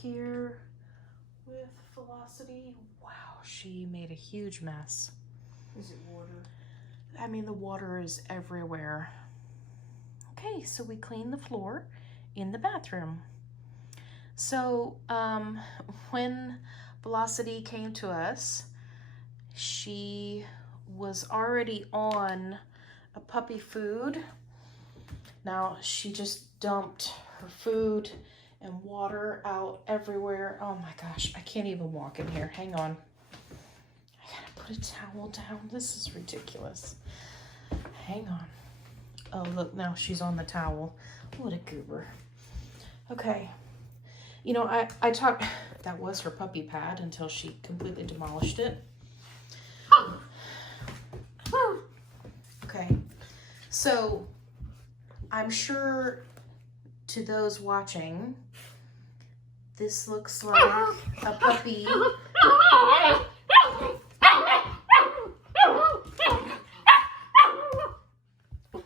here with Velocity. Wow, she made a huge mess. Is it water? I mean, the water is everywhere. Okay, so we cleaned the floor in the bathroom. So when Velocity came to us, she was already on a puppy food. Now she just dumped her food and water out everywhere. Oh my gosh, I can't even walk in here. Hang on. I gotta put a towel down. This is ridiculous. Hang on. Oh, look, now she's on the towel. What a goober. Okay. You know, I talked, that was her puppy pad until she completely demolished it. Okay. So, I'm sure to those watching, this looks like a puppy.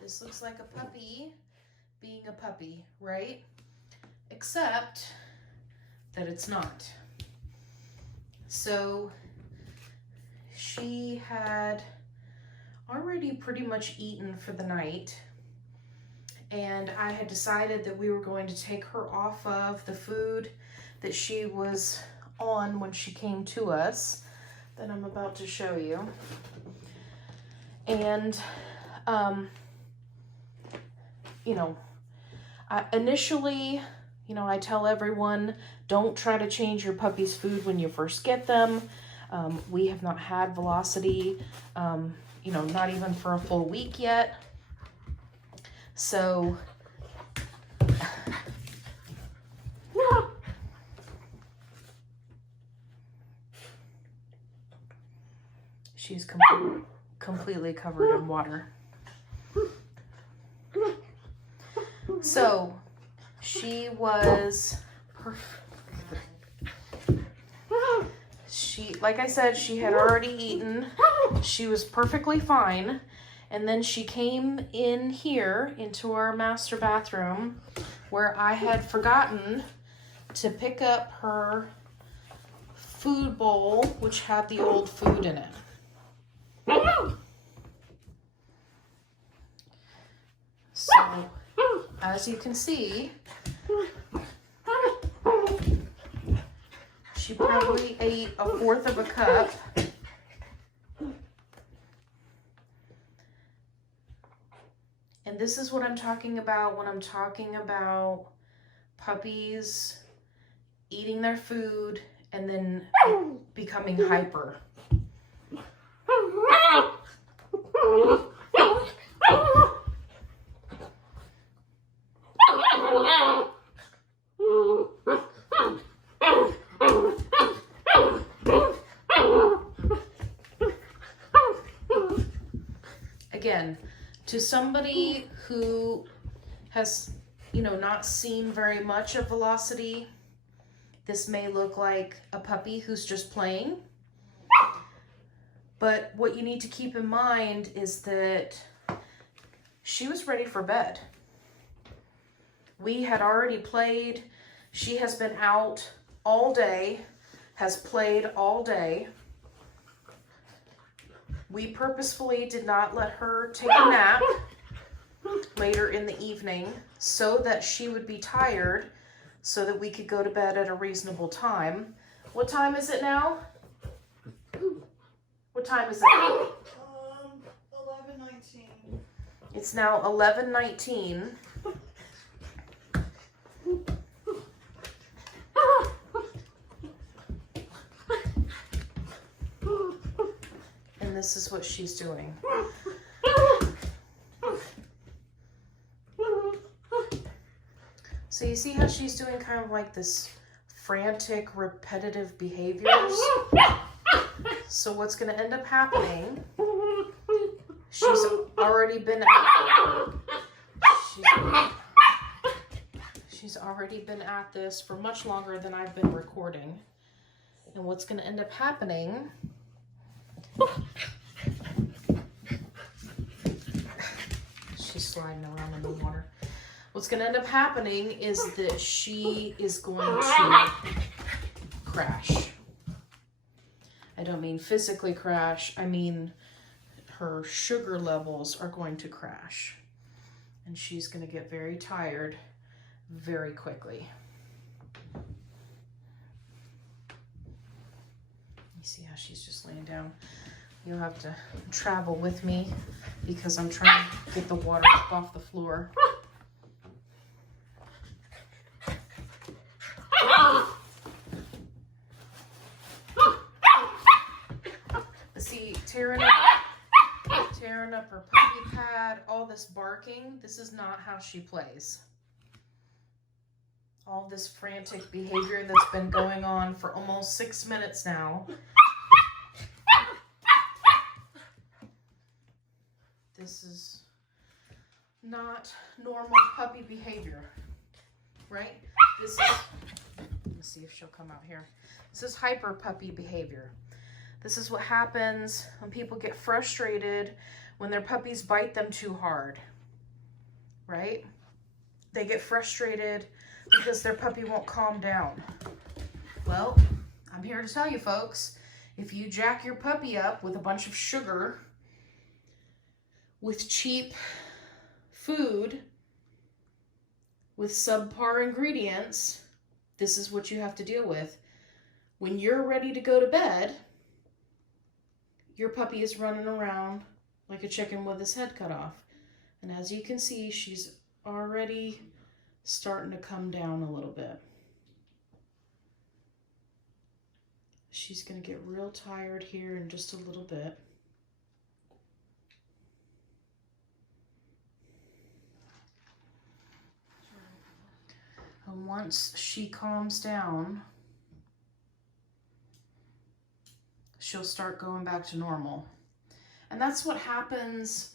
This looks like a puppy being a puppy, right? Except that it's not. So she had already pretty much eaten for the night, and I had decided that we were going to take her off of the food that she was on when she came to us, that I'm about to show you. And you know, initially, you know, I tell everyone, don't try to change your puppy's food when you first get them. We have not had Velocity, you know, not even for a full week yet. So, she's completely covered in water. So, she was, like I said, she had already eaten. She was perfectly fine. And then she came in here into our master bathroom where I had forgotten to pick up her food bowl, which had the old food in it. So, as you can see, she probably ate a fourth of a cup. And this is what I'm talking about when I'm talking about puppies eating their food and then becoming hyper. Again, to somebody who has, you know, not seen very much of Velocity, this may look like a puppy who's just playing. But what you need to keep in mind is that she was ready for bed. We had already played. She has been out all day, has played all day. We purposefully did not let her take a nap later in the evening so that she would be tired so that we could go to bed at a reasonable time. What time is it now? What time is it? 11:19. It's now 11:19. And this is what she's doing. So you see how she's doing kind of like this frantic, repetitive behaviors? So what's going to end up happening, she's already been at this for much longer than I've been recording. And what's going to end up happening, she's sliding around in the water. What's going to end up happening is that she is going to crash. I don't mean physically crash, I mean her sugar levels are going to crash. And she's going to get very tired very quickly. You see how she's just laying down? You'll have to travel with me because I'm trying to get the water up off the floor. See, tearing up her puppy pad, all this barking, this is not how she plays. All this frantic behavior that's been going on for almost 6 minutes now. This is not normal puppy behavior, right? This is, let me see if she'll come out here. This is hyper puppy behavior. This is what happens when people get frustrated when their puppies bite them too hard, right? They get frustrated because their puppy won't calm down. Well, I'm here to tell you folks, if you jack your puppy up with a bunch of sugar, with cheap food, with subpar ingredients, this is what you have to deal with. When you're ready to go to bed, your puppy is running around like a chicken with his head cut off. And as you can see, she's already starting to come down a little bit. She's going to get real tired here in just a little bit. And once she calms down, she'll start going back to normal. And that's what happens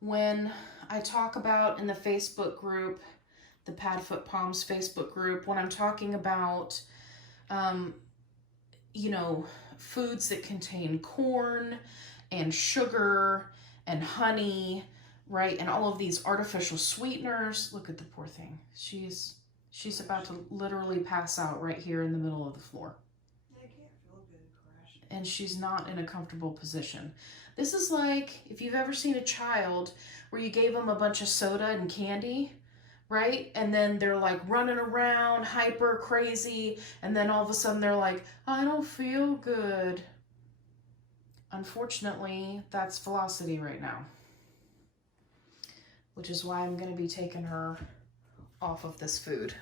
when I talk about in the Facebook group, the Padfoot Palms Facebook group, when I'm talking about, you know, foods that contain corn and sugar and honey, right? And all of these artificial sweeteners. Look at the poor thing. She's about to literally pass out right here in the middle of the floor. And she's not in a comfortable position. This is like if you've ever seen a child where you gave them a bunch of soda and candy, right? And then they're like running around, hyper crazy, and then all of a sudden they're like, I don't feel good. Unfortunately, that's Velocity right now, which is why I'm going to be taking her off of this food.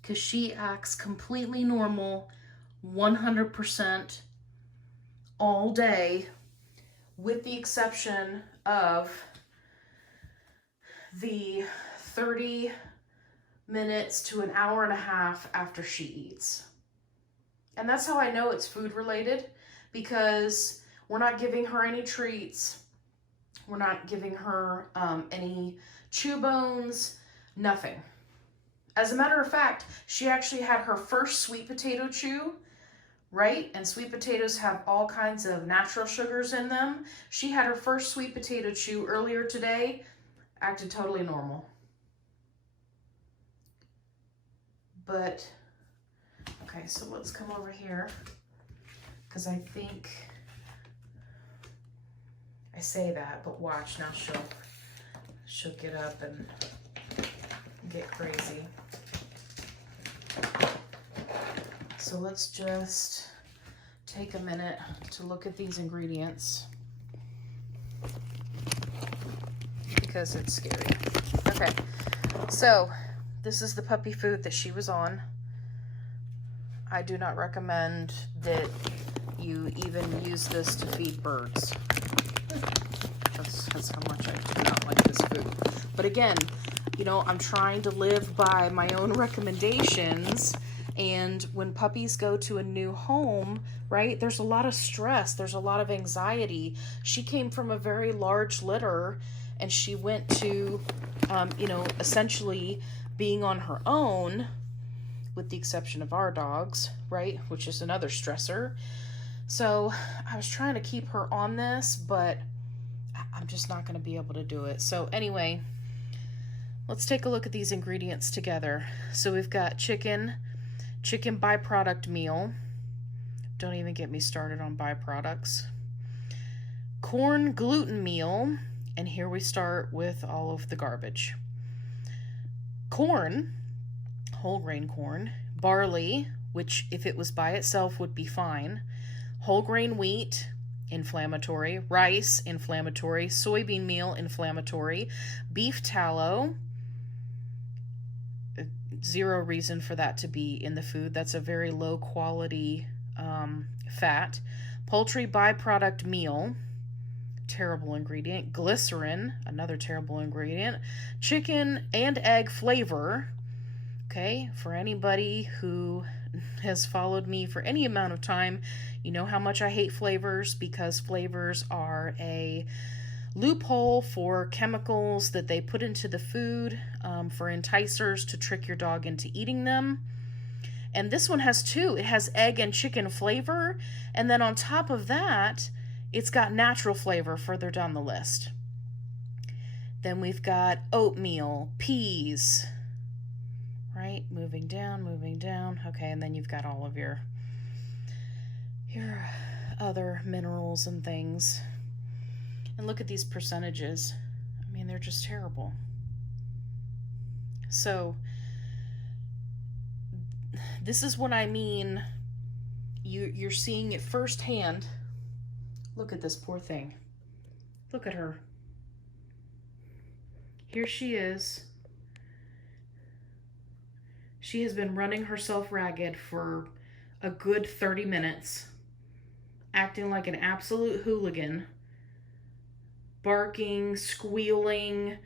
Because she acts completely normal 100% all day, with the exception of the 30 minutes to an hour and a half after she eats. And that's how I know it's food related, because we're not giving her any treats. We're not giving her any chew bones, nothing. As a matter of fact, she actually had her first sweet potato chew, right? And sweet potatoes have all kinds of natural sugars in them. She had her first sweet potato chew earlier today, acted totally normal. But, okay, so let's come over here, because I think I say that, but watch, now she'll get up and get crazy. So let's just take a minute to look at these ingredients, because it's scary. Okay, so this is the puppy food that she was on. I do not recommend that you even use this to feed birds. That's how much I do not like this food. But again, you know, I'm trying to live by my own recommendations. And when puppies go to a new home, right, there's a lot of stress. There's a lot of anxiety. She came from a very large litter, and she went to, you know, essentially being on her own, with the exception of our dogs, right, which is another stressor. So I was trying to keep her on this, but I'm just not going to be able to do it. So anyway, let's take a look at these ingredients together. So we've got chicken, chicken byproduct meal. Don't even get me started on byproducts. Corn gluten meal, and here we start with all of the garbage. Corn, whole grain corn, barley, which if it was by itself would be fine, whole grain wheat, inflammatory, rice, inflammatory, soybean meal, inflammatory, beef tallow, zero reason for that to be in the food. That's a very low quality fat. Poultry byproduct meal, terrible ingredient. Glycerin, another terrible ingredient. Chicken and egg flavor. Okay, for anybody who has followed me for any amount of time, you know how much I hate flavors, because flavors are a loophole for chemicals that they put into the food for enticers to trick your dog into eating them. And this one has two. It has egg and chicken flavor, and then on top of that, it's got natural flavor further down the list. Then we've got oatmeal, peas, right? Moving down. Okay, and then you've got all of your other minerals and things. And look at these percentages. I mean, they're just terrible. So, this is what I mean. You're seeing it firsthand. Look at this poor thing. Look at her. Here she is. She has been running herself ragged for a good 30 minutes, acting like an absolute hooligan, barking, squealing,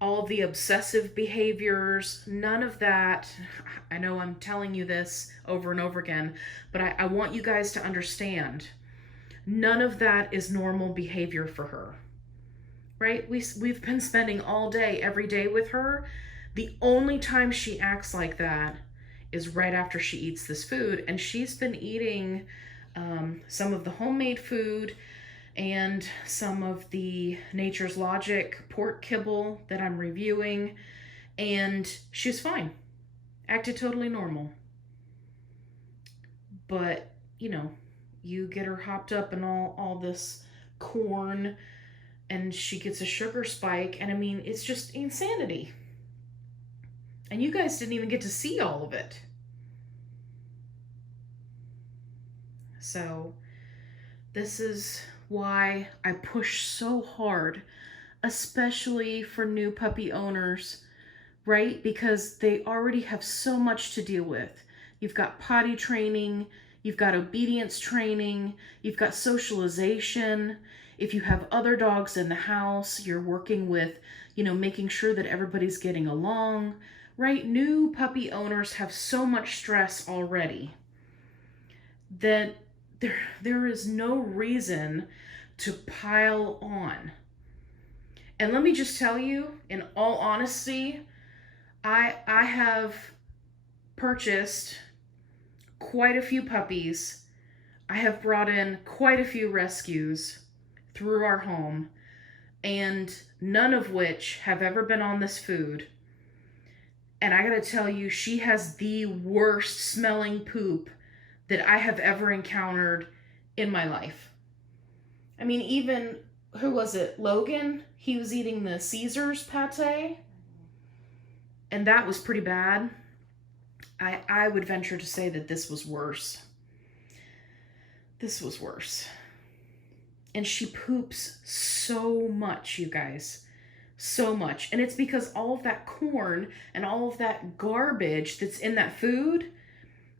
all of the obsessive behaviors, none of that. I know I'm telling you this over and over again, but I want you guys to understand, none of that is normal behavior for her, right? We've been spending all day, every day with her. The only time she acts like that is right after she eats this food, and she's been eating some of the homemade food and some of the Nature's Logic pork kibble that I'm reviewing, and she's fine. Acted totally normal. But, you know, you get her hopped up in all this corn, and she gets a sugar spike, and I mean, it's just insanity. And you guys didn't even get to see all of it. So, this is why I push so hard, especially for new puppy owners, right? Because they already have so much to deal with. You've got potty training, you've got obedience training, you've got socialization. If you have other dogs in the house, you're working with, making sure that everybody's getting along, right? New puppy owners have so much stress already that there is no reason to pile on. And let me just tell you, in all honesty, I have purchased quite a few puppies. I have brought in quite a few rescues through our home, and none of which have ever been on this food. And I gotta tell you, she has the worst smelling poop that I have ever encountered in my life. I mean, even, who was it? Logan? He was eating the Caesar's pate, and that was pretty bad. I would venture to say that this was worse. This was worse. And she poops so much, you guys. So much. And it's because all of that corn and all of that garbage that's in that food,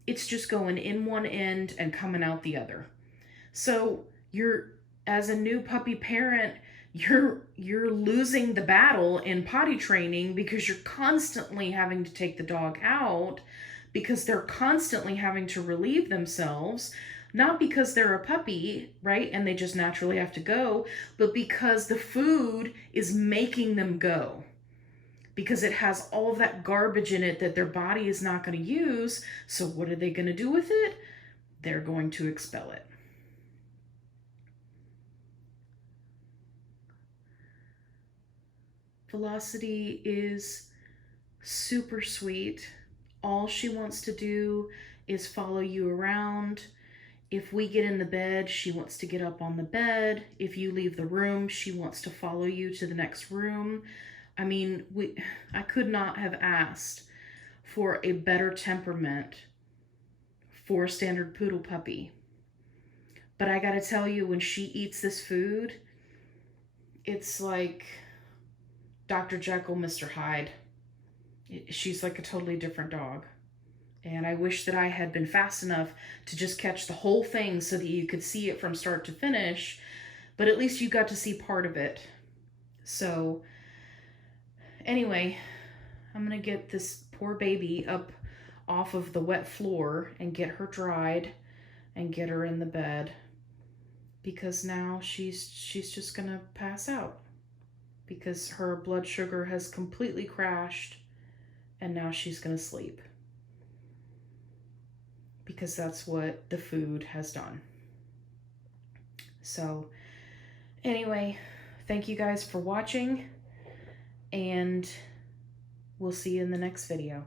it's just going in one end and coming out the other. So as a new puppy parent, you're losing the battle in potty training because you're constantly having to take the dog out, because they're constantly having to relieve themselves, not because they're a puppy, right, and they just naturally have to go, but because the food is making them go. Because it has all of that garbage in it that their body is not going to use. So what are they going to do with it? They're going to expel it. Velocity is super sweet. all she wants to do is follow you around. If we get in the bed, she wants to get up on the bed. If you leave the room, she wants to follow you to the next room. I mean, I could not have asked for a better temperament for a standard poodle puppy. But I gotta tell you, when she eats this food, it's like Dr. Jekyll, Mr. Hyde. She's like a totally different dog. And I wish that I had been fast enough to just catch the whole thing so that you could see it from start to finish. But at least you got to see part of it. So anyway, I'm going to get this poor baby up off of the wet floor and get her dried and get her in the bed. Because now she's just going to pass out. Because her blood sugar has completely crashed and now she's going to sleep. Because that's what the food has done. So anyway, thank you guys for watching, and we'll see you in the next video.